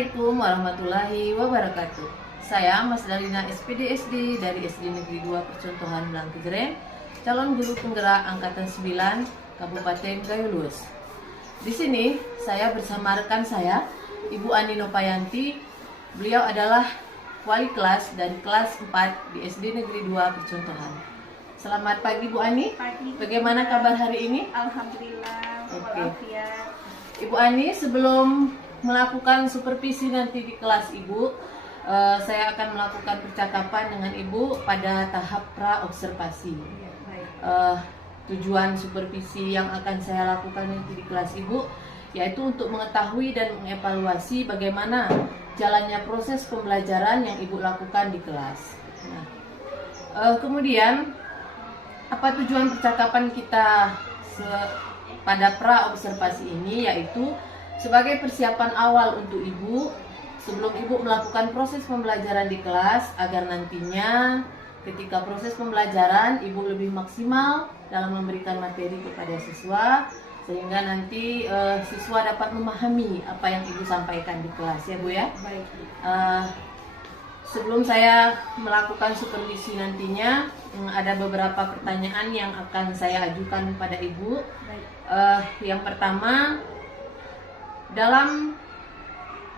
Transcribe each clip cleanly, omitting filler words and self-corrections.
Assalamualaikum warahmatullahi wabarakatuh. Saya Mas Dalina SPD SD dari SD Negeri 2 Percontohan Blangkejreng, calon guru penggerak angkatan 9 Kabupaten Gayulus. Di sini saya bersama rekan saya, Ibu Ani Nopayanti. Beliau adalah wali kelas dari kelas 4 di SD Negeri 2 Percontohan. Selamat pagi Bu Ani. Pagi. Bagaimana kabar hari ini? Alhamdulillah. Oke. Walafiat. Ibu Ani, sebelum melakukan supervisi nanti di kelas Ibu, saya akan melakukan percakapan dengan Ibu pada tahap pra-observasi. Ya, baik. Tujuan supervisi yang akan saya lakukan nanti di kelas Ibu yaitu untuk mengetahui dan mengevaluasi bagaimana jalannya proses pembelajaran yang Ibu lakukan di kelas. Nah, kemudian apa tujuan percakapan kita pada pra-observasi ini, yaitu sebagai persiapan awal untuk Ibu sebelum Ibu melakukan proses pembelajaran di kelas, agar nantinya ketika proses pembelajaran Ibu lebih maksimal dalam memberikan materi kepada siswa, sehingga nanti siswa dapat memahami apa yang Ibu sampaikan di kelas, ya Bu ya. Baik. Sebelum saya melakukan supervisi nantinya, ada beberapa pertanyaan yang akan saya ajukan pada Ibu. Baik. Yang pertama, dalam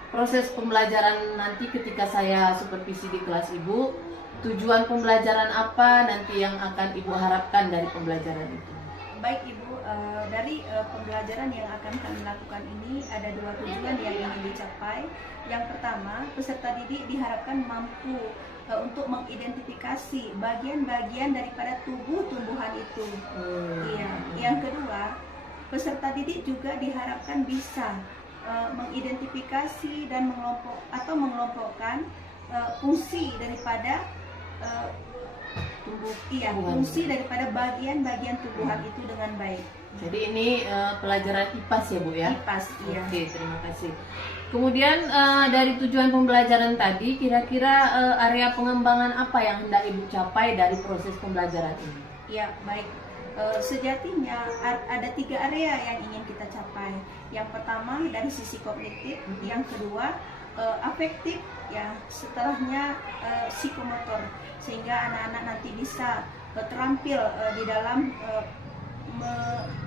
proses pembelajaran nanti ketika saya supervisi di kelas Ibu, tujuan pembelajaran apa nanti yang akan Ibu harapkan dari pembelajaran itu? Baik Ibu, dari pembelajaran yang akan kami lakukan ini ada dua tujuan yang ingin dicapai. Yang pertama, peserta didik diharapkan mampu untuk mengidentifikasi bagian-bagian daripada tubuh tumbuhan itu. Iya. Yang kedua, peserta didik juga diharapkan bisa mengidentifikasi dan mengelompokkan fungsi daripada fungsi daripada bagian-bagian tumbuhan itu dengan baik. Jadi ini pelajaran IPAS ya Bu ya? IPAS, iya. Oke, terima kasih. Kemudian dari tujuan pembelajaran tadi, kira-kira area pengembangan apa yang hendak Ibu capai dari proses pembelajaran ini? Ya, baik. Sejatinya ada 3 area yang ingin kita capai. Yang pertama dari sisi kognitif, yang kedua afektif, ya, setelahnya psikomotor, sehingga anak-anak nanti bisa terampil di dalam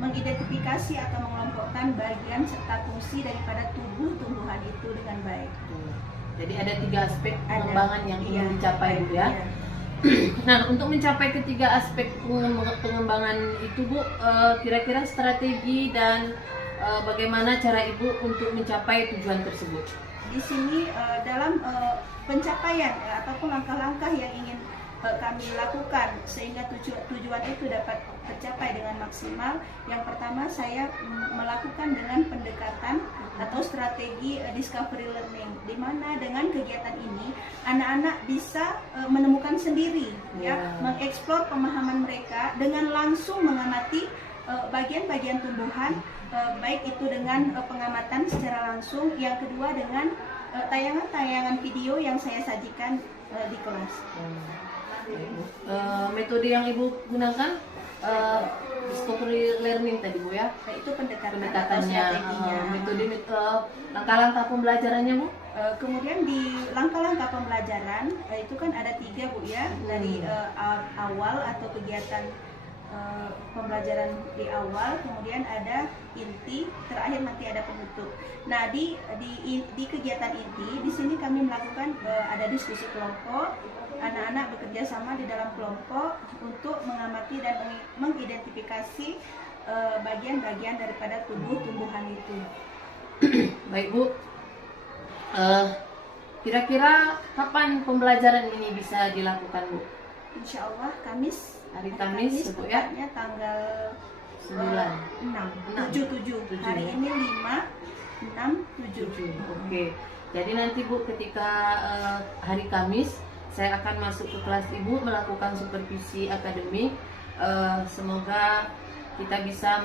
mengidentifikasi atau mengelompokkan bagian serta fungsi daripada tubuh tumbuhan itu dengan baik. Jadi ada 3 aspek pengembangan yang ingin dicapai Bu ya. Iya. Nah, untuk mencapai ketiga aspek pengembangan itu Bu, kira-kira strategi dan bagaimana cara Ibu untuk mencapai tujuan tersebut? Di sini dalam pencapaian ataupun langkah-langkah yang ingin kami lakukan sehingga tujuan itu dapat tercapai dengan maksimal. Yang pertama, saya melakukan dengan pendekatan atau strategi discovery learning, di mana dengan kegiatan ini anak-anak bisa menemukan sendiri, ya, mengeksplor pemahaman mereka dengan langsung mengamati bagian-bagian tumbuhan, baik itu dengan pengamatan secara langsung, yang kedua dengan tayangan-tayangan video yang saya sajikan di kelas. Metode yang Ibu gunakan discovery learning tadi Bu ya? Itu pendekatannya, Pendekatannya, metode langkah-langkah pembelajarannya Bu? Kemudian di langkah-langkah pembelajaran itu kan ada 3 Bu ya, dari awal atau kegiatan pembelajaran di awal, kemudian ada inti, terakhir nanti ada penutup. Nah, di kegiatan inti di sini kami melakukan ada diskusi kelompok. Anak-anak bekerja sama di dalam kelompok untuk mengamati dan mengidentifikasi bagian-bagian daripada tubuh tumbuhan itu. Baik Bu, kira-kira kapan pembelajaran ini bisa dilakukan Bu? Insya Allah Kamis, Hari Kamis Bu ya? tepatnya tanggal 7. Hari ini 5, 6, 7. Oke. Jadi nanti Bu, ketika hari Kamis saya akan masuk ke kelas Ibu melakukan supervisi akademik. Semoga kita bisa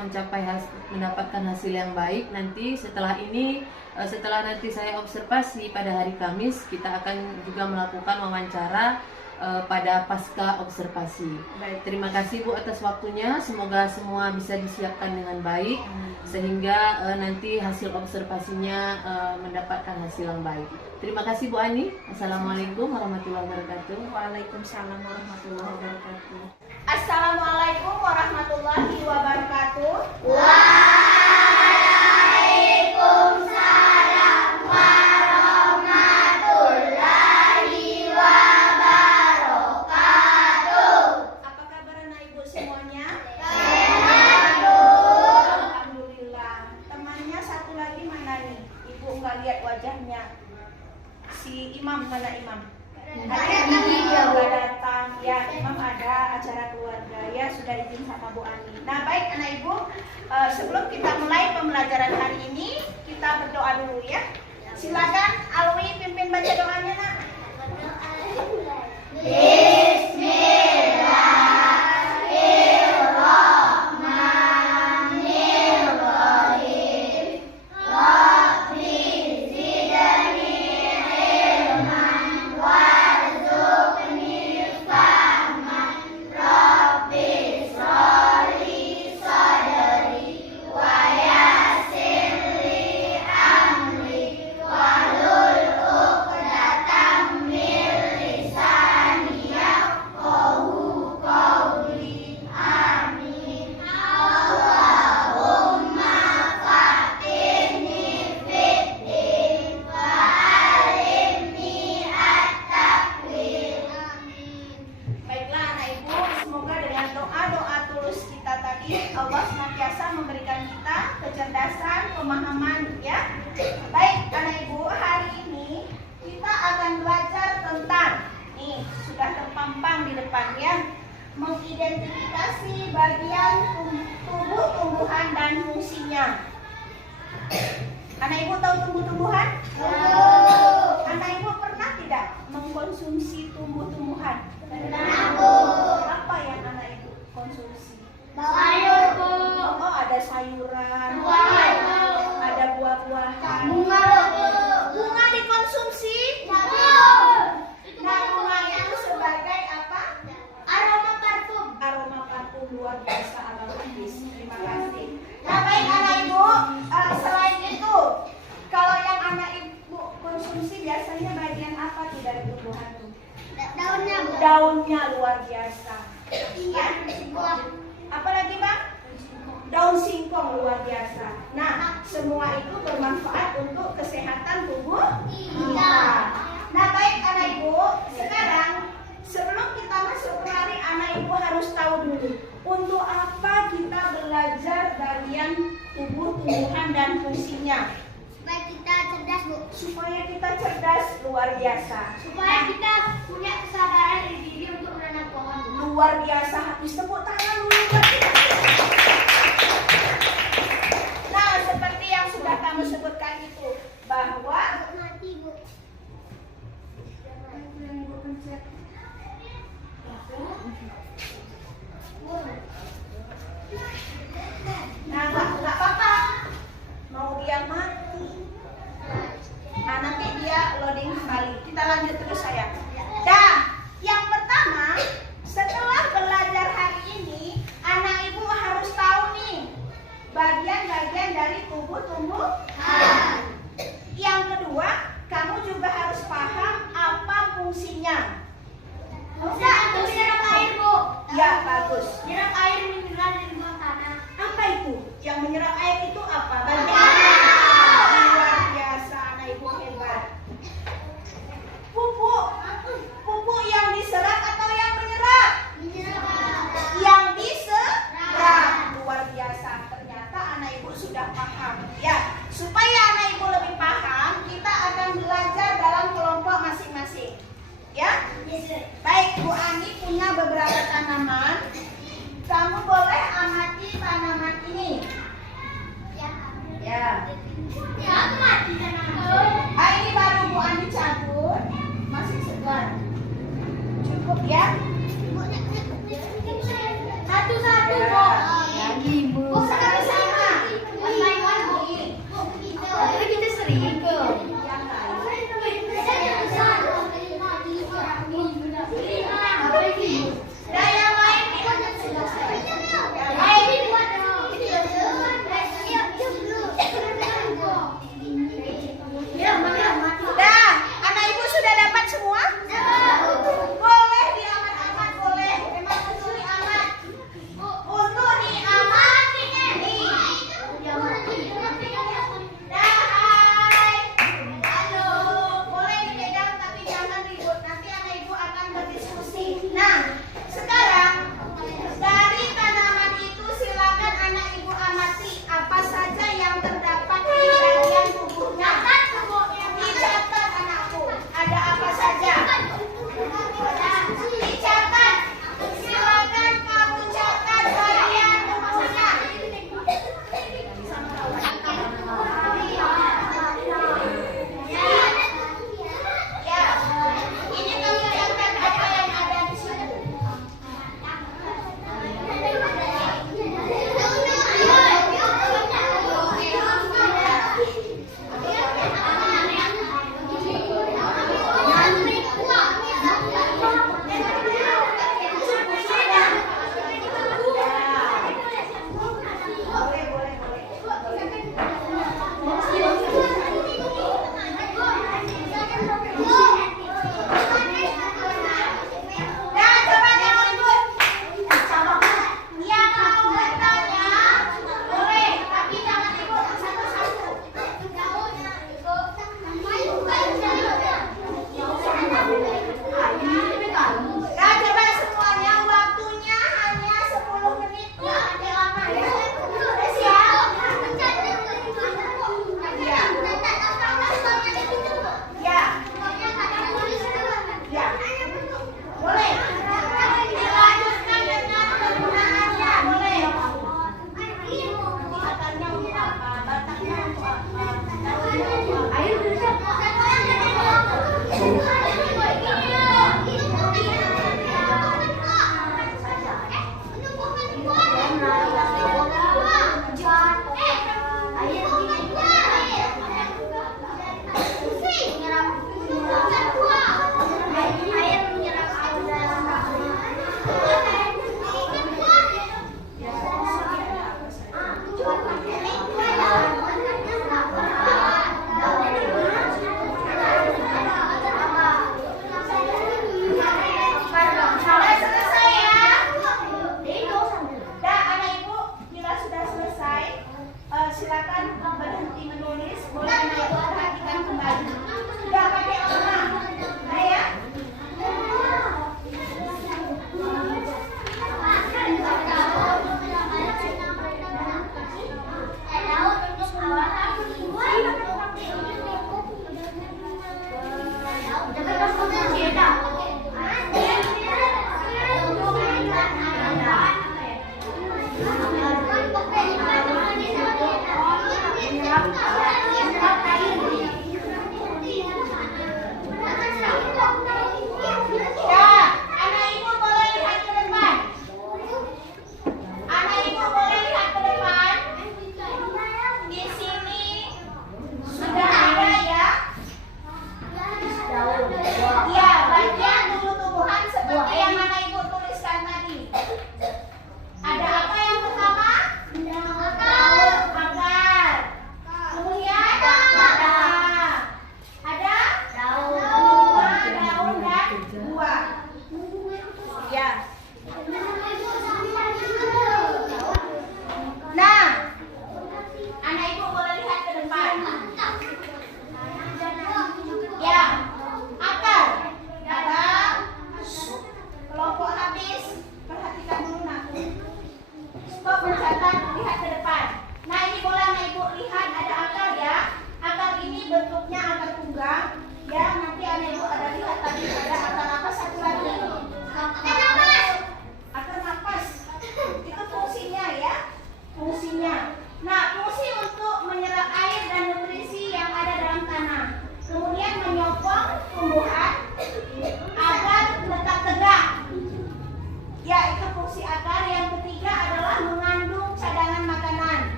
mendapatkan hasil yang baik. Nanti setelah ini, setelah nanti saya observasi pada hari Kamis, kita akan juga melakukan wawancara pada pasca observasi. Baik. Terima kasih Bu atas waktunya. Semoga semua bisa disiapkan dengan baik sehingga nanti hasil observasinya mendapatkan hasil yang baik. Terima kasih Bu Ani. Assalamualaikum warahmatullahi wabarakatuh. Waalaikumsalam warahmatullahi wabarakatuh. Assalamualaikum warahmatullahi wabarakatuh. Apa kabar anak ibu semuanya? Alhamdulillah. Temannya satu lagi mana nih? Ibu nggak lihat wajahnya. Si Imam mana Imam? Ada yang nggak datang. Ya Imam ada acara keluarga. Ya sudah izin sama Bu Ani. Nah baik anak ibu, sebelum kita mulai pembelajaran hari ini, kita berdoa dulu ya. Silakan Alwi pimpin baca doanya nak. Baiklah anak ibu, semoga dengan doa-doa tulus kita tadi Allah senantiasa memberikan kita kecerdasan, pemahaman ya. Baik anak ibu, hari ini kita akan belajar tentang nih sudah terpampang di depan ya, mengidentifikasi bagian tubuh tumbuhan dan fungsinya. Anak ibu tahu tumbuh-tumbuhan? Anak ibu pernah tidak mengkonsumsi tumbuh-tumbuhan? Apa yang anak ibu konsumsi? Oh, ada sayuran, ada buah-buahan. Bunga dikonsumsi? Nah, bunga itu sebagai apa? Aroma parfum luar biasa Abang Andis. Terima kasih. Nah, baik anak ibu, selain itu, kalau yang anak ibu konsumsi biasanya bagian apa tuh dari tumbuhan tuh? Daunnya luar biasa. Ya. Apalagi bang? Daun singkong luar biasa. Nah, semua itu bermanfaat untuk kesehatan tubuh kita. Nah, baik anak ibu, sekarang sebelum kita masuk ke hari, anak ibu harus tahu dulu untuk apa kita belajar bagian tubuh tumbuhan dan fungsinya. Supaya kita cerdas luar biasa. Supaya kita punya kesadaran diri untuk menanam pohon. Luar biasa, habis tepuk tangan dulu buat kita. Nah, seperti yang sudah kamu sebutkan itu, bahwa nah, nggak apa-apa. Mau dia mati. Nah, nanti dia loading kembali. Kita lanjut terus sayang. Dah, yang pertama, setelah belajar hari ini, anak ibu harus tahu nih bagian-bagian dari tubuh tumbuhan. Yang kedua, kamu juga harus paham apa fungsinya. Menyerap air, Bu. Ya, bagus. Menyerap air mineral dari bawah tanah. Apa itu? Yang menyerap air itu apa? Bagian luar biasa, anak ibu hebat. Pupuk yang diserap atau yang menyerap? Yang diserap. Luar biasa. Ternyata anak ibu sudah paham. Ya, supaya anak ibu lebih paham, kita akan belajar dalam kelompok masing-masing. Ya? Baik, Bu Ani punya beberapa tanaman. Kamu boleh amati tanaman ini. Ya. Ini baru Bu Ani cabut, masih segar. Cukup ya? Satu-satu, Ya. Bu. Lagi Bu. Sama-sama. Kita sering ke. Yang lain. Kita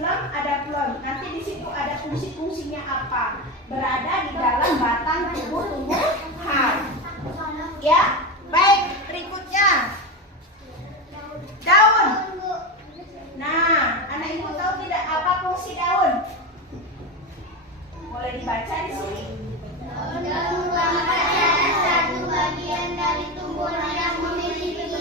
silem, ada plon. Nanti di situ ada fungsi-fungsinya apa? Berada di dalam batang tubuh tumbuhan. Ya, baik. Berikutnya, daun. Nah, anak ibu tahu tidak apa fungsi daun? Boleh dibaca di sini. Daun merupakan satu bagian dari tumbuhan yang memiliki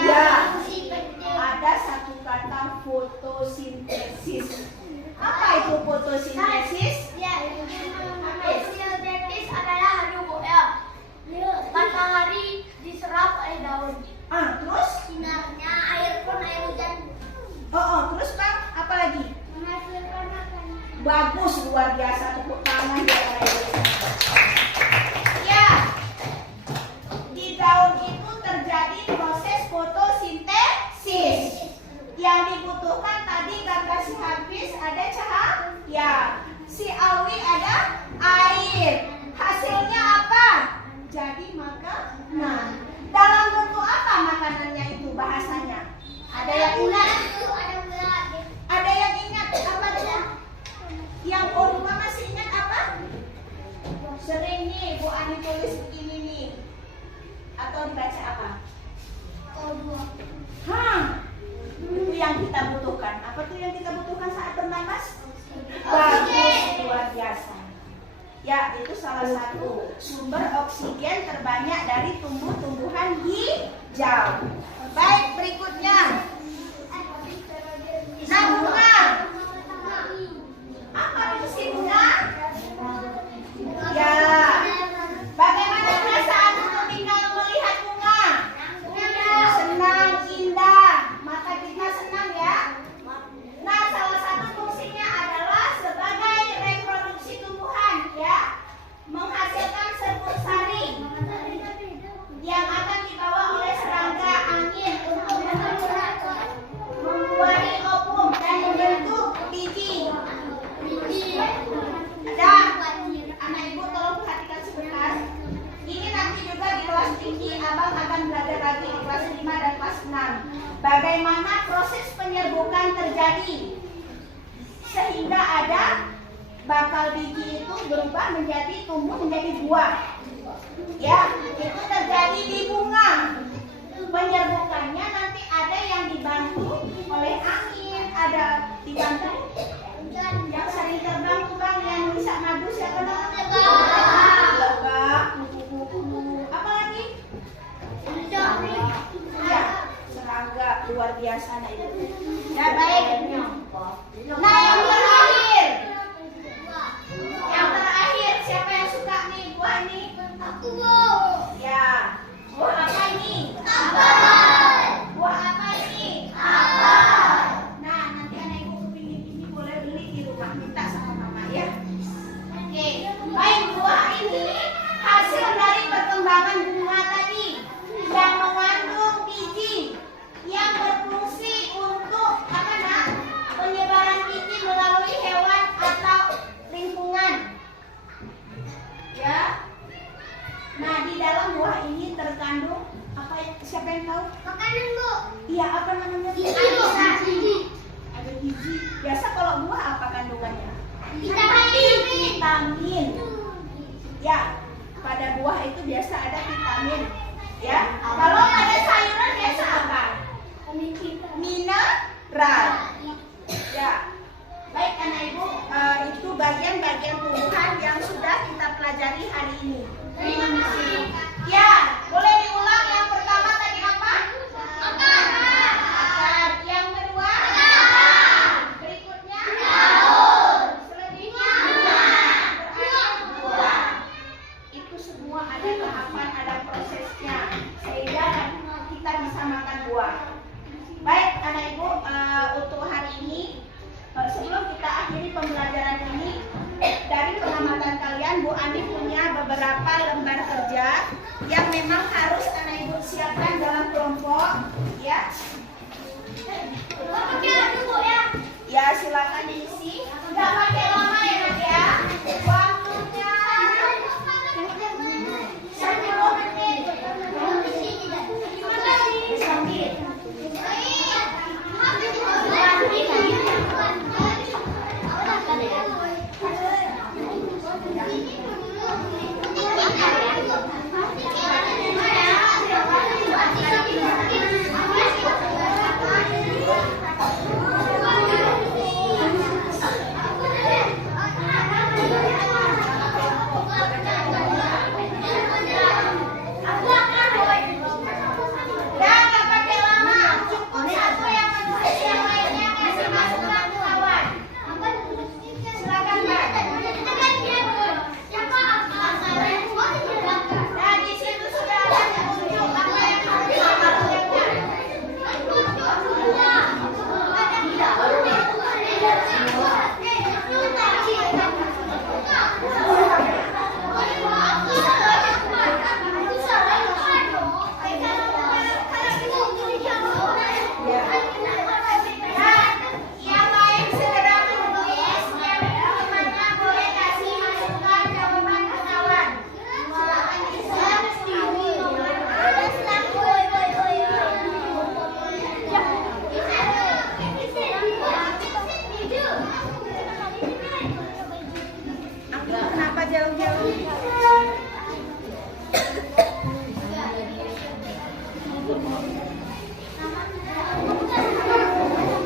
Ya. fungsi penting. Ada satu kata fotosintesis. Apa itu fotosintesis? Ya, fotosintesis adalah hidupnya. Matahari diserap oleh daun. Terus? Sinarnya air pun air hujan Terus Bang, apa lagi? menghasilkan makanan. Bagus, luar biasa, tepuk tangan ya para ibu. Ya, di daun itu terjadi proses fotosintesis. Yang dibutuhkan tadi kata si Hafiz ada cahaya, si Alwi ada air. Hasilnya apa? Jadi makanan. Dalam bentuk apa makanannya itu bahasanya? Ada yang ingat? Ada yang ingat apa tuh? Yang rumah masih ingat apa? Sering nih Bu Ani tulis begini nih. Atau dibaca apa? Itu yang kita butuhkan. Apa tuh yang kita butuhkan saat bernapas? Bagus, luar biasa. Ya, itu salah satu sumber oksigen terbanyak dari tumbuh-tumbuhan hijau. Baik, berikutnya. Nah, bunga. Apa itu sih bunga? Ya. Bagaimana perasaanmu ketika melihat bunga? Senang, indah. Mata kita senang ya. Nah, salah satu fungsinya adalah sebagai reproduksi tumbuhan ya. Menghasilkan serbuk sari yang akan dibawa oleh serangga angin untuk membuahi opum dan membentuk biji. Ada anak ibu tolong perhatikan sebentar. Ini nanti juga di kelas tinggi abang akan belajar lagi di kelas 5 dan kelas 6. Bagaimana proses penyerbukan terjadi sehingga ada bakal biji itu berubah menjadi tumbuh menjadi buah. Ya, itu terjadi di bunga. Penyerbukannya nanti ada yang dibantu oleh angin, ada dibantu yang sering terbang tuh Bang, yang bisa madu siapa namanya? Lebah, kupu-kupu. Apa lagi? Ya, serangga, luar biasa nah itu. Ya baik. Nah yang terakhir. Yang terakhir siapa yang suka nih buah ini? Aku. Ya. Buah apa ini? Buah apa ini? Nah, nanti anak ibu kepingin ini boleh beli di rumah, minta sama mama ya. Oke, baik, buah ini hasil dari perkembangan bunga tadi yang mengandung biji yang berfungsi untuk apa nak? Penyebaran biji melalui hewan atau lingkungan. Ya. Nah, di dalam buah ini terkandung apa ya? Siapa yang tahu? Makanan, Bu. Iya, apa namanya? Biji. Ada biji. Biasa kalau buah apa kandungannya? Vitamin. Ya, pada buah itu biasa ada vitamin. Ya, kalau pada sayuran biasa apa? Mineral. Ya, baik anak ibu, itu bagian-bagian tumbuhan yang sudah kita pelajari hari ini. Terima kasih. Ya, boleh diulang yang pertama tadi apa? Akar. Yang kedua? Berikutnya? Selanjutnya? Buah. Itu semua ada tahapan, ada prosesnya sehingga kita bisa makan buah. Baik anak ibu, untuk hari ini sebelum kita akhiri pembelajaran ini, dari pengamatan kalian Bu Ani punya beberapa lembar kerja yang memang harus anak ibu siapkan dalam kelompok ya. Ya silakan diisi, nggak pakai lama ya Nak ya. Waktunya 10 menit. Gimana sih?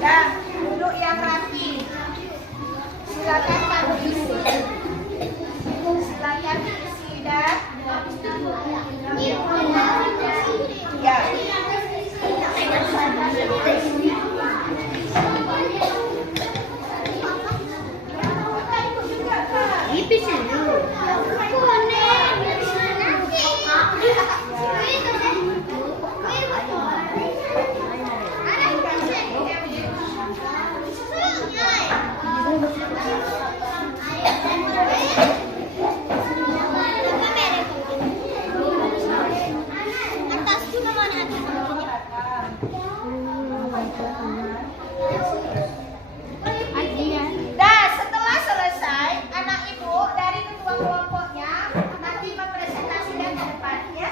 Dan duduk yang rapi. Silakan kamu isi. Silakan isi dan ya. Dan setelah selesai, anak ibu dari kedua kelompoknya nanti mempresentasikan ke depan ya.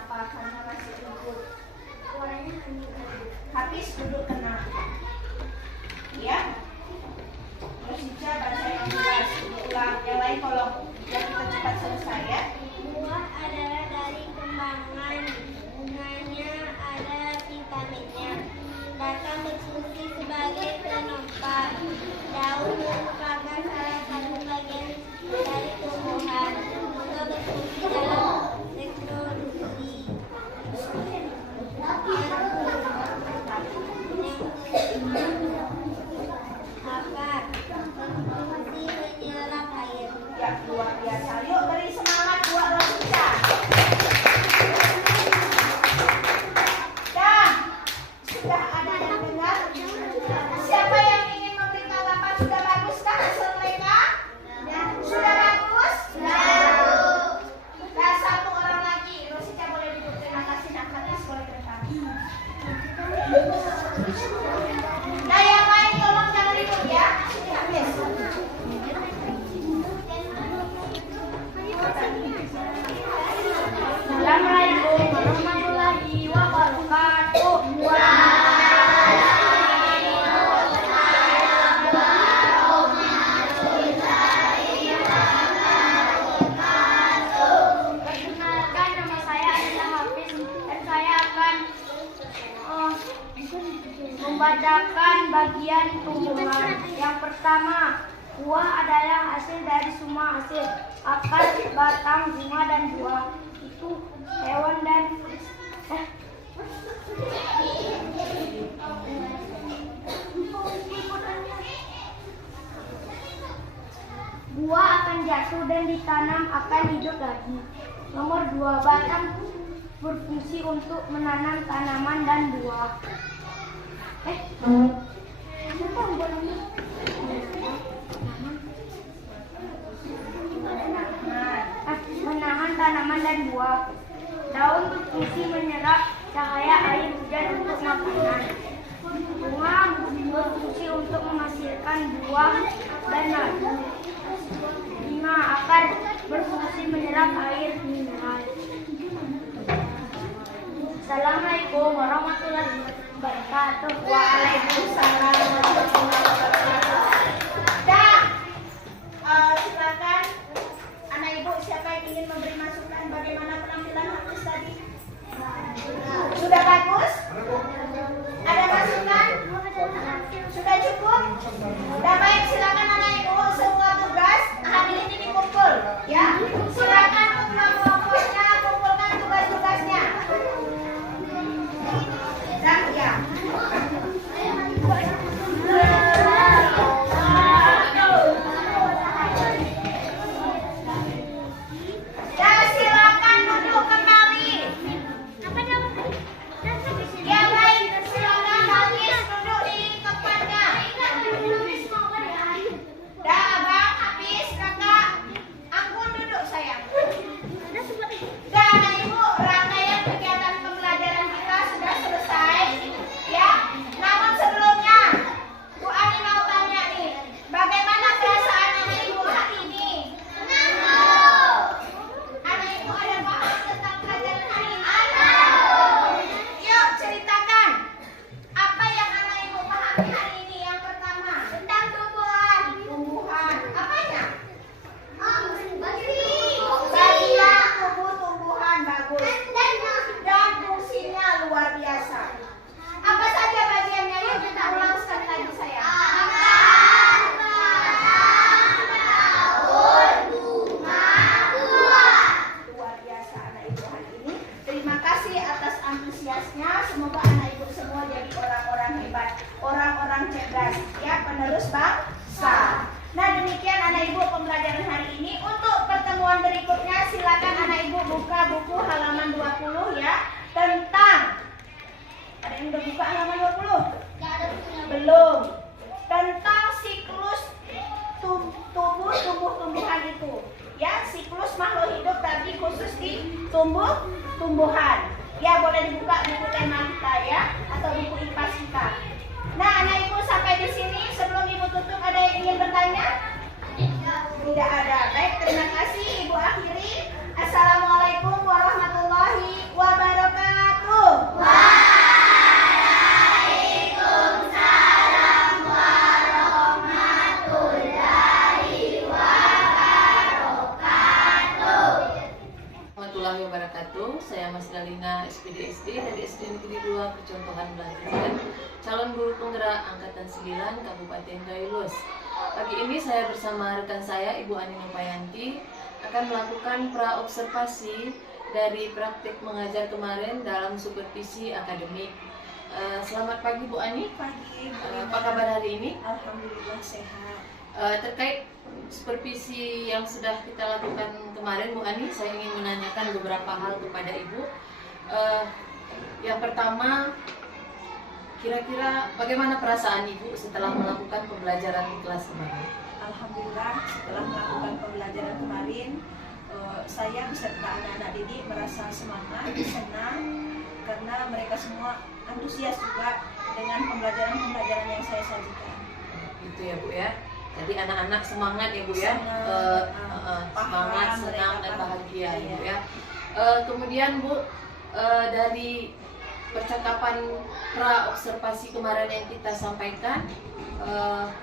Kenapa? Karena masih ribut. Hafiz duduk tenang. Ya. Rosija baca yang jelas. Ulang. Yang lain tolong. Biar kita cepat selesai ya. Buah adalah dari kembangan, bunganya ada vitaminnya. Batang berfungsi sebagai penopang. Daun merupakan salah satu bagian dari tumbuhan, juga berfungsi dalam reproduksi. Akar berfungsi menyerap air. Ya, luar biasa. Yuk beri semangat buat Rosija. Dan sudah ada yang dengar? Siapa yang ingin memberi tanggapan sudah baguskah hasil mereka? Sudah bagus? Dan satu orang lagi, Rosija boleh duduk. Terima kasih nak Hafiz boleh bertahan. Nah yang lain tolong jangan ribut ya. Ini Hafiz. Assalamualaikum warahmatullahi wabarakatuh. Perkenalkan, nama saya adalah Hafiz dan saya akan membacakan bagian tumbuhan. Yang pertama, buah adalah hasil dari semua hasil akar, batang, bunga, dan buah. Itu hewan dan buah akan jatuh dan ditanam akan hidup lagi. Nomor 2, batang berfungsi untuk menanam tanaman dan buah. Menahan tanaman dan buah. Daun berfungsi menyerap cahaya air hujan untuk makanan. Bunga berfungsi untuk menghasilkan buah dan madu. 5, akar berfungsi menyerap air mineral. Assalamualaikum warahmatullahi wabarakatuh. Waalaikumsalam warahmatullahi wabarakatuh. Dan silakan anak ibu siapa yang ingin memberi masukan bagaimana penampilan Hafiz tadi? Sudah bagus? Ada masukan? Sudah cukup? Sudah baik, silakan anak ibu semua tugas hari ini dikumpul ya. Silakan kelompok-kelompoknya kumpulkan tugas-tugasnya. Dan ya. Dan silakan duduk kembali. Ya baik, silakan Hafiz duduk di tempatnya. Dah abang, Hafiz, kakak, Anggun duduk sayang. Dan anak ibu, rangkaian kegiatan pembelajaran kita sudah selesai. Ya, namun sebelumnya Bu Ani mau tanya nih, bagaimana perasaan anak ibu hari ini? Anak ibu ada paham tentang pelajaran hari ini? Yuk ceritakan, apa yang anak ibu pahami hari ini? Yang pertama tentang tumbuhan. Tumbuhan, apanya? Bagian tubuh tumbuhan bagus dan fungsinya luar biasa. Apa saja bagiannya? Yuk kita ulang sekali lagi sayang. Luar biasa anak ibu hari ini. Terima kasih atas antusiasnya. Semoga anak ibu semua jadi orang-orang hebat, orang-orang cerdas, ya penerus bangsa. Nah demikian anak ibu pembelajaran hari ini. Untuk pertemuan berikutnya silakan anak ibu buka buku halaman 20 ya, tentang, ada yang udah buka halaman 20? Belum. Tentang siklus tumbuh-tumbuhan itu. Ya, siklus makhluk hidup tadi khusus di tumbuhan. Ya, boleh dibuka buku tema kita ya, atau buku IPA kita. Nah, anak ibu sampai di sini. Sebelum ibu tutup, ada yang ingin bertanya? Tidak ada. Baik, terima kasih. Ibu akhiri. Assalamualaikum warahmatullahi wabarakatuh. pembina SPD dari SD Negeri 2 Percontohan Belajar, calon guru penggerak Angkatan 9 Kabupaten Gailus. Pagi ini saya bersama rekan saya Ibu Ani Nopayanti akan melakukan praobservasi dari praktik mengajar kemarin dalam supervisi akademik. Selamat pagi Bu Ani. Pagi. Apa kabar hari ini? Alhamdulillah sehat. Terkait supervisi yang sudah kita lakukan kemarin Bu Ani, saya ingin menanyakan beberapa hal kepada Ibu. Yang pertama, kira-kira bagaimana perasaan Ibu setelah melakukan pembelajaran di kelas kemarin? Alhamdulillah setelah melakukan pembelajaran kemarin, saya beserta anak-anak didik merasa semangat, senang karena mereka semua antusias juga dengan pembelajaran yang saya sajikan. Itu ya Bu ya. Jadi anak-anak semangat ya Bu ya, semangat, senang dan bahagia ya Bu ya. Kemudian Bu, dari percakapan praobservasi kemarin yang kita sampaikan,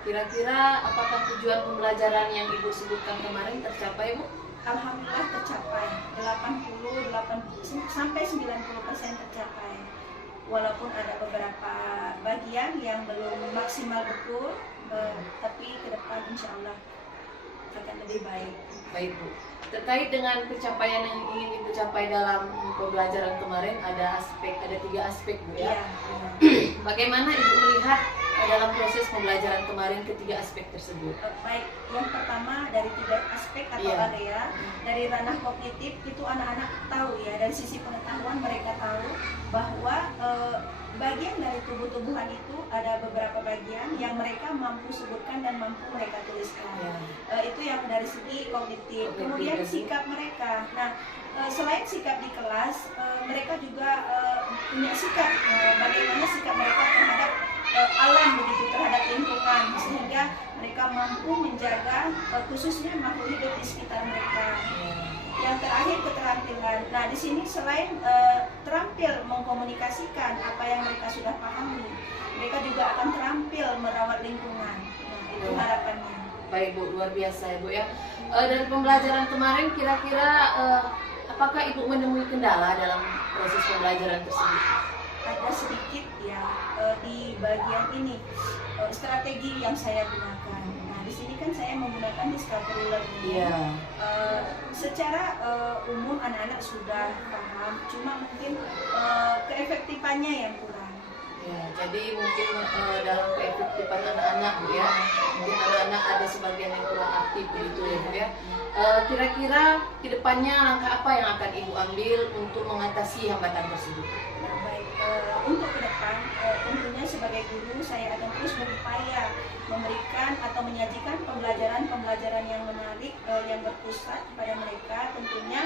kira-kira apakah tujuan pembelajaran yang Ibu sebutkan kemarin tercapai Bu? Alhamdulillah tercapai 80 sampai 90% tercapai. Walaupun ada beberapa bagian yang belum maksimal betul, tapi ke depan insya Allah akan lebih baik. Baik Bu. Terkait dengan pencapaian yang ingin Ibu capai dalam pembelajaran kemarin, ada 3 aspek Bu ya. Bagaimana Ibu melihat dalam proses pembelajaran kemarin ketiga aspek tersebut? Baik, yang pertama dari 3 aspek atau area, dari ranah kognitif itu anak-anak tahu ya, dari sisi pengetahuan mereka tahu bahwa bagian dari tubuh-tubuhan itu ada beberapa bagian yang mereka mampu sebutkan dan mampu mereka tuliskan. Itu yang dari segi kognitif. Kemudian sikap mereka. Nah, selain sikap di kelas, mereka juga punya sikap, bagaimana sikap mereka terhadap alam begitu, terhadap lingkungan, sehingga mereka mampu menjaga khususnya makhluk hidup di sekitar mereka. Yang terakhir keterampilan. Nah, di sini selain terampil mengkomunikasikan apa yang mereka sudah pahami, mereka juga akan terampil merawat lingkungan. Nah, itu harapannya. Baik Bu, luar biasa ya Bu ya. Dari pembelajaran kemarin kira-kira apakah Ibu menemui kendala dalam proses pembelajaran tersebut? Ada sedikit ya di bagian ini strategi yang saya gunakan. Nah, di sini kan saya menggunakan discovery learning. Secara umum anak-anak sudah paham, cuma mungkin keefektifannya yang kurang. Ya, jadi mungkin dalam keefektifan anak-anak Bu ya, mungkin anak-anak ada sebagian yang kurang aktif begitu ya Bu ya. Kira-kira kedepannya langkah apa yang akan Ibu ambil untuk mengatasi hambatan tersebut? Nah, baik, untuk ke depan tentunya sebagai guru saya akan terus berupaya memberikan atau menyajikan pembelajaran yang menarik, yang berpusat kepada mereka. Tentunya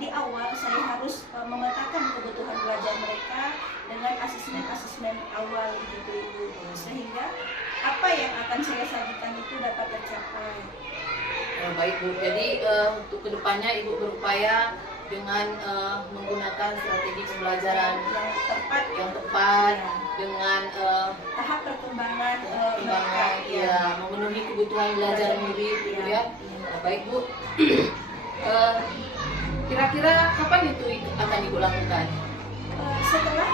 di awal saya harus memetakan kebutuhan belajar mereka dengan asesmen awal gitu Ibu, sehingga apa yang akan saya sajikan itu dapat tercapai. Baik Bu, jadi untuk kedepannya Ibu berupaya dengan menggunakan strategi pembelajaran yang tepat dengan tahap perkembangan ya, memenuhi kebutuhan belajar murid gitu ya. Baik Bu, kira-kira kapan itu akan Ibu lakukan? Setelah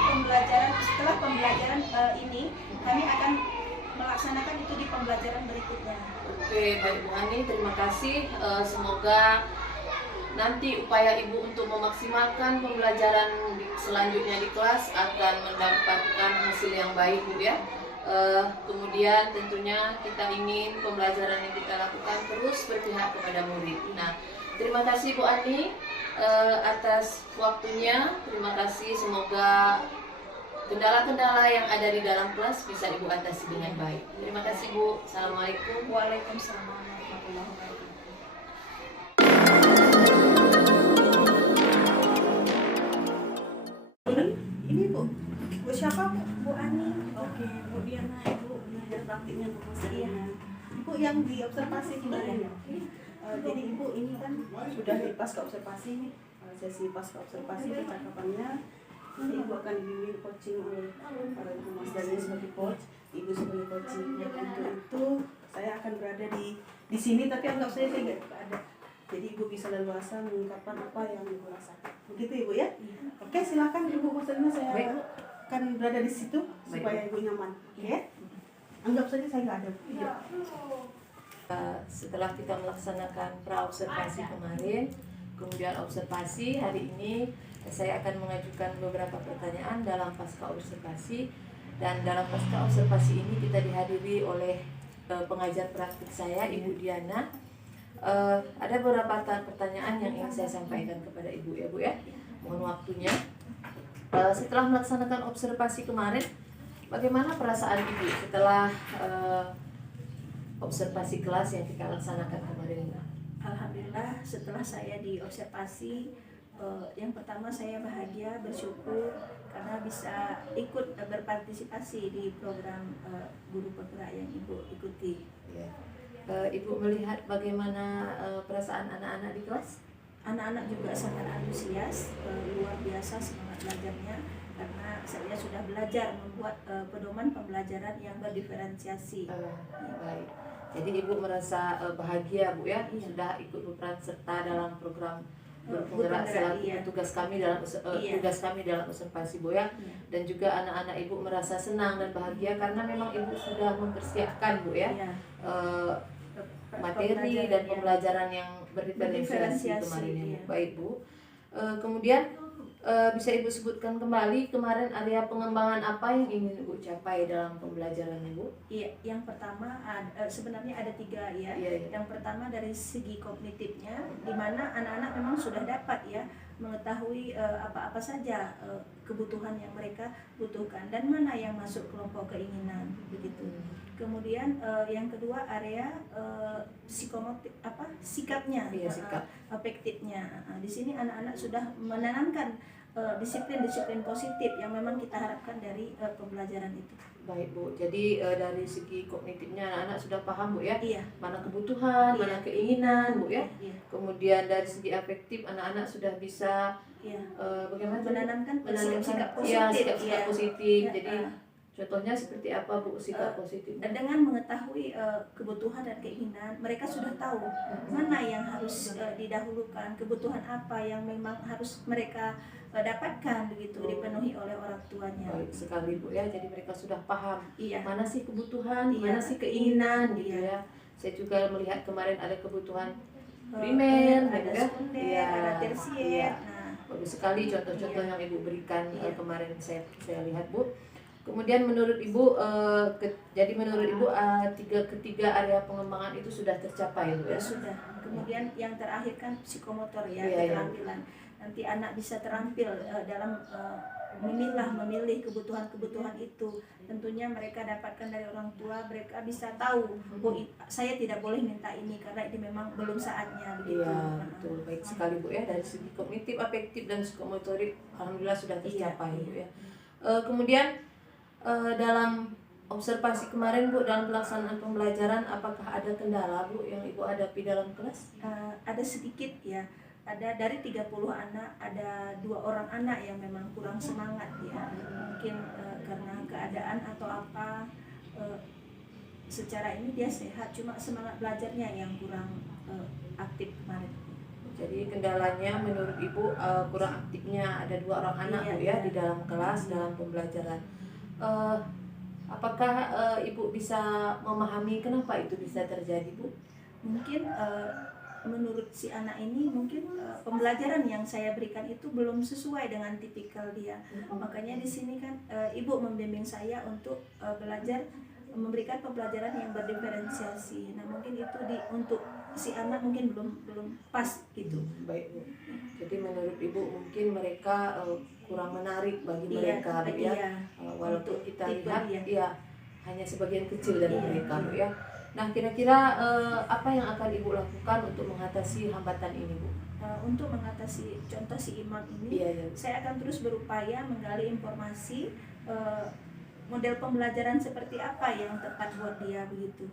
pembelajaran ini kami akan melaksanakan itu di pembelajaran berikutnya. Oke, baik Bu Ani, terima kasih. Semoga nanti upaya Ibu untuk memaksimalkan pembelajaran selanjutnya di kelas akan mendapatkan hasil yang baik Bu ya. Kemudian tentunya kita ingin pembelajaran yang kita lakukan terus berpihak kepada murid. Nah, terima kasih Bu Ani atas waktunya. Terima kasih, semoga kendala-kendala yang ada di dalam kelas bisa Ibu atasi dengan baik. Terima kasih Bu. Assalamualaikum. Waalaikumsalam warahmatullahi wabarakatuh. Ini Bu siapa Bu? Bu Ani. Oke, Bu Diana, Ibu mengajar praktiknya Bu Iya. Ibu yang diobservasi kemarin ya. Jadi Ibu ini kan sudah di pasca observasi nih, sesi pasca observasi percakapannya. Nanti Ibu akan dibimbing coaching oleh Ibu Mas Daniel sebagai coach, Ibu sebagai coaching. Untuk itu saya akan berada di sini, tapi anggap saya tidak ada. Jadi Ibu bisa leluasa mengungkapkan apa yang Ibu rasakan. Begitu Ibu ya? Oke, silakan Ibu Rosalina, saya Baik. akan berada di situ Baik. supaya Ibu nyaman. Oke? Anggap saja saya nggak ada. Iya. Setelah kita melaksanakan pra-observasi kemarin, kemudian observasi, hari ini saya akan mengajukan beberapa pertanyaan dalam pasca observasi. Dan dalam pasca observasi ini kita dihadiri oleh pengajar praktik saya, Ibu Diana. Ada beberapa pertanyaan yang ingin saya sampaikan kepada Ibu ya Bu ya. Mohon waktunya. Setelah melaksanakan observasi kemarin, bagaimana perasaan Ibu setelah observasi kelas yang kita laksanakan kemarin? Alhamdulillah, setelah saya diobservasi, yang pertama saya bahagia, bersyukur karena bisa ikut berpartisipasi di program guru penggerak yang Ibu ikuti. Ya. Ibu melihat bagaimana perasaan anak-anak di kelas? Anak-anak juga sangat antusias, luar biasa semangat belajarnya karena saya sudah belajar membuat pedoman pembelajaran yang berdiferensiasi. Baik. Jadi Ibu merasa bahagia Bu ya, Iya. sudah ikut berperan serta dalam program Guru berpenggerak penggerak, selaku iya. tugas kami dalam Iya. tugas kami dalam observasi Bu ya. Iya. Dan juga anak-anak Ibu merasa senang dan bahagia karena memang Ibu sudah mempersiapkan Bu ya. Iya. Materi dan pembelajaran yang berdiferensiasi Berdiferensiasi, kemarin ya. iya. Baik Bu. Kemudian bisa Ibu sebutkan kembali kemarin area pengembangan apa yang ingin Ibu capai dalam pembelajaran Ibu? Iya, yang pertama sebenarnya ada 3 ya. Iya, iya. Yang pertama dari segi kognitifnya, di mana anak-anak memang sudah dapat ya mengetahui apa-apa saja kebutuhan yang mereka butuhkan dan mana yang masuk kelompok keinginan begitu. Kemudian yang kedua area psikomotif sikapnya, Iya, sikap. afektifnya. Di sini anak-anak sudah menanamkan disiplin-disiplin positif yang memang kita harapkan dari pembelajaran itu. Baik Bu, jadi dari segi kognitifnya anak-anak sudah paham Bu ya, Iya. mana kebutuhan, Iya. mana keinginan Bu ya. Iya. Kemudian dari segi afektif anak-anak sudah bisa Iya. bagaimana tadi? Menanamkan Menanamkan sikap-sikap iya, positif, sikap-sikap iya. positif. Ya, Jadi contohnya seperti apa Bu sikap positif? dan dengan mengetahui kebutuhan dan keinginan, mereka sudah tahu mana yang harus didahulukan, kebutuhan apa yang memang harus mereka dapatkan begitu, dipenuhi oleh orang tuanya. Baik sekali Bu ya, jadi mereka sudah paham Iya. mana sih kebutuhan, Iya. mana sih keinginan gitu Iya. ya. Saya juga melihat kemarin ada kebutuhan Eh, primer, ada gitu ya. sekunder, Iya. ada tersier. Iya. Nah, Bagus sekali contoh-contoh Iya. yang Ibu berikan Iya. kemarin saya lihat Bu. Kemudian menurut Ibu, jadi menurut Ibu ketiga area pengembangan itu sudah tercapai Bu ya? sudah. Kemudian yang terakhir kan psikomotor ya, Iya, iya. keterampilan. Nanti anak bisa terampil dalam memilih kebutuhan-kebutuhan itu. Tentunya mereka dapatkan dari orang tua, mereka bisa tahu, oh saya tidak boleh minta ini karena ini memang belum saatnya begitu. Iya, betul. Baik sekali Bu ya, dari segi kognitif, afektif dan psikomotorik alhamdulillah sudah tercapai Iya, Bu ya. Kemudian dalam observasi kemarin Bu, dalam pelaksanaan pembelajaran apakah ada kendala Bu yang Ibu hadapi dalam kelas? Ada sedikit ya, ada dari 30 anak ada 2 orang anak yang memang kurang semangat ya, mungkin karena keadaan atau apa, secara ini dia sehat cuma semangat belajarnya yang kurang aktif kemarin. Jadi kendalanya menurut Ibu kurang aktifnya ada 2 orang anak Iya, Bu ya iya. di dalam kelas dalam pembelajaran. Apakah Ibu bisa memahami kenapa itu bisa terjadi Bu? Mungkin menurut si anak ini mungkin pembelajaran yang saya berikan itu belum sesuai dengan tipikal dia. Makanya di sini kan ibu membimbing saya untuk belajar memberikan pembelajaran yang berdiferensiasi. Nah mungkin itu untuk si anak mungkin belum pas gitu. Baik Bu. Jadi menurut Ibu mungkin mereka kurang menarik bagi Iya, mereka Bu ya. iya. Walaupun Untuk kita tipe lihat dia. ya hanya sebagian kecil dari Iya, mereka iya. Bu ya. Nah kira-kira apa yang akan Ibu lakukan untuk mengatasi hambatan ini Bu? Untuk mengatasi contoh si imam ini, Iya, iya. saya akan terus berupaya menggali informasi model pembelajaran seperti apa yang tepat buat dia begitu.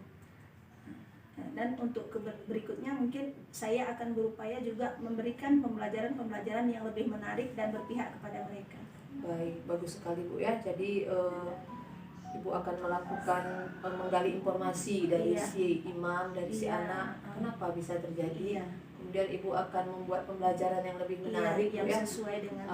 Dan untuk berikutnya mungkin saya akan berupaya juga memberikan pembelajaran yang lebih menarik dan berpihak kepada mereka. Baik, bagus sekali Bu ya. Jadi Ibu akan melakukan menggali informasi dari Iya. si imam, dari si Iya. anak. Kenapa bisa terjadi? Iya. kemudian Ibu akan membuat pembelajaran yang lebih menarik, yang ya. sesuai dengan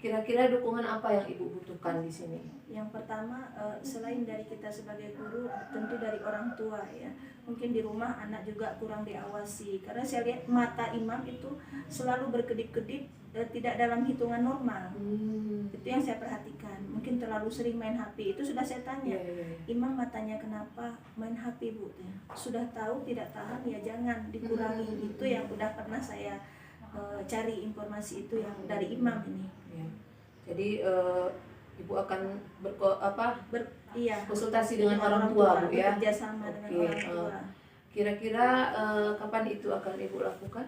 Kira-kira dukungan apa yang Ibu butuhkan di sini? Yang pertama, selain dari kita sebagai guru, tentu dari orang tua ya. Mungkin di rumah anak juga kurang diawasi, karena saya lihat mata imam itu selalu berkedip-kedip, tidak dalam hitungan normal. Itu yang saya perhatikan. Mungkin terlalu sering main HP. Itu sudah saya tanya, imam matanya kenapa main HP, Bu? Sudah tahu tidak tahan ya jangan dikurangi. Itu yang udah pernah saya cari informasi itu yang dari imam ini. Ya. Jadi Ibu akan Iya, konsultasi dengan orang tua, Bu, ya. bekerja sama dengan Oke, orang tua. Kira-kira kapan itu akan Ibu lakukan?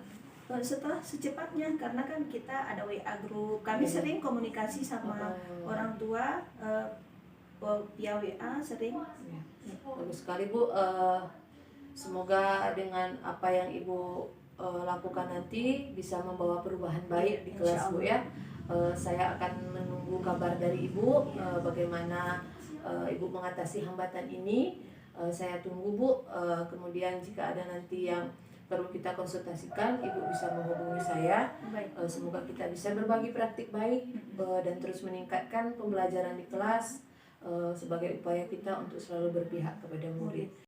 Setelah secepatnya, karena kan kita ada WA group, kami sering komunikasi sama orang tua via WA sering. Ya. Bagus sekali, Bu. Semoga dengan apa yang Ibu lakukan nanti bisa membawa perubahan baik di kelas, Bu, ya. Saya akan menunggu kabar dari Ibu bagaimana Ibu mengatasi hambatan ini. Saya tunggu, Bu. Kemudian jika ada nanti yang perlu kita konsultasikan, Ibu bisa menghubungi saya. Semoga kita bisa berbagi praktik baik dan terus meningkatkan pembelajaran di kelas sebagai upaya kita untuk selalu berpihak kepada murid.